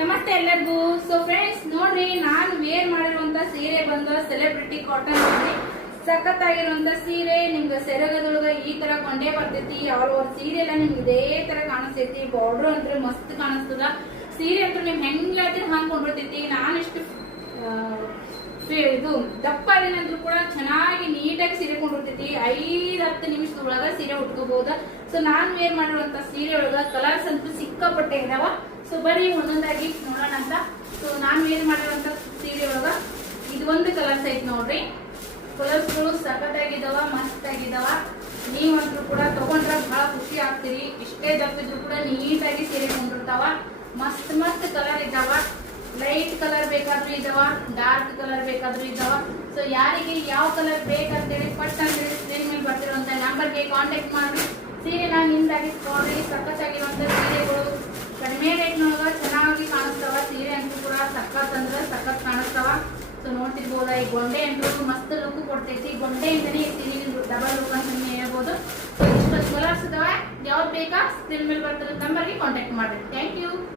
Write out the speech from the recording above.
ನಮಸ್ತೆ ಎಲ್ಲರಿಗೂ. So friends ನೋಡ್ರಿ, ನಾನು ವೇರ್ ಮಾಡಿರುವಂತ ಸೀರೆ ಬಂದು ಸೆಲೆಬ್ರಿಟಿ ಕಾಟನ್ ಅಲ್ಲಿ ಸಖತ್ತಾಗಿರುವಂತ ಸೀರೆ. ನಿಮ್ಗೆ ಸೆರಗದೊಳಗ ಈ ತರ ಕೊಂಡೇ ಬರ್ತೈತಿ. ಆಲ್ ಓವರ್ ಸೀರೆ ಎಲ್ಲ ನಿಮ್ಗೆ ಇದೇ ತರ ಕಾಣಿಸ್ತೈತಿ. ಬಾರ್ಡರ್ ಅಂದ್ರೆ ಮಸ್ತ್ ಕಾಣಿಸ್ತದ. ಸೀರೆ ಅಂತೂ ನಿಮ್ ಹೆಂಗ್ಲಾತಿ ಹಂಗ್ ಕೊಂಡ್ಬಿಡ್ತೈತಿ. ನಾನು ಇಷ್ಟು ಇದು ದಪ್ಪ ಅದೇನಂದ್ರೂ ಕೂಡ ಚೆನ್ನಾಗಿ ನೀಟಾಗಿ ಸೀರೆ ಕೊಂಡಿರ್ತೈತಿ. 5-10 ನಿಮಿಷದೊಳಗ ಸೀರೆ ಉಟ್ಕೋಬಹುದು. ಸೊ ನಾನ್ ವೇರ್ ಮಾಡಿರುವಂತ ಸೀರೆ ಒಳಗ ಕಲರ್ಸ್ ಅಂತೂ ಸಿಕ್ಕಾಪಟ್ಟೆ ಇದಾವ. ಸೊ ಬರೀ ಒಂದೊಂದಾಗಿ ನೋಡೋಣ ಅಂತ. ಸೊ ನಾನ್ ವೇರ್ ಮಾಡಿರುವಂತ ಸೀರೆ ಒಳಗ ಇದು ಒಂದು ಕಲರ್ಸ್ ಐತಿ ನೋಡ್ರಿ. ಕಲರ್ಸ್ಗಳು ಸಖತ್ತಾಗಿದಾವ, ಮಸ್ತ್ ಆಗಿದಾವ. ನೀವಂತೂ ಕೂಡ ತಗೊಂಡ್ರ ಬಹಳ ಖುಷಿ ಆಗ್ತೀರಿ. ಇಷ್ಟೇ ದಪ್ಪಿದ್ರು ಕೂಡ ನೀಟಾಗಿ ಸೀರೆ ಕೊಂಡಿರ್ತಾವ. ಮಸ್ತ್ ಮಸ್ತ್ ಕಲರ್ ಇದಾವ. ಲೈಟ್ ಕಲರ್ ಬೇಕಾದ್ರೂ ಇದಾವ, ಡಾರ್ಕ್ ಕಲರ್ ಬೇಕಾದ್ರೂ ಇದಾವ. ಸೊ ಯಾರಿಗೆ ಯಾವ ಕಲರ್ ಬೇಕಂತೇಳಿ ಪಟ್ ಅಂತೇಳಿ ಸ್ಕ್ರೀನ್ ಮೇಲೆ ಬರ್ತಿರುವಂತ ನಂಬರ್ಗೆ ಕಾಂಟ್ಯಾಕ್ಟ್ ಮಾಡಿ ಸೀರೆನ ನಿಮ್ದಾಗಿಸ್ಕೊಳ್ರಿ. ಸಖತ್ತಾಗಿರುವಂತ ಸೀರೆಗಳು ಕಡಿಮೆ ರೇಟ್ನೊಳಗ ಚೆನ್ನಾಗಿ ಕಾಣಿಸ್ತಾವ. ಸೀರೆ ಅಂತೂ ಕೂಡ ಸಖತ್ ಅಂದ್ರೆ ಸಖತ್ ಕಾಣಿಸ್ತಾವ. ಸೊ ನೋಡ್ತಿರ್ಬೋದ, ಈ ಗೊಂಡೆ ಅಂತೂ ಮಸ್ತ್ ಲುಕ್ ಕೊಡ್ತೈತಿ. ಗೊಂಡೆಯಿಂದನೇ ಸೀರೆ ಡಬಲ್ ಲುಕ್ ಅಂತ ಹೇಳ್ಬೋದು. ಸೊ ಇಷ್ಟು ಕಲರ್ಸ್ ಇದಾವೆ. ಯಾವ್ದು ಬೇಕಾ ಸ್ಕ್ರೀನ್ ಮೇಲೆ ಬರ್ತಿರೋ ನಂಬರ್ಗೆ ಕಾಂಟ್ಯಾಕ್ಟ್ ಮಾಡ್ರಿ. Thank you.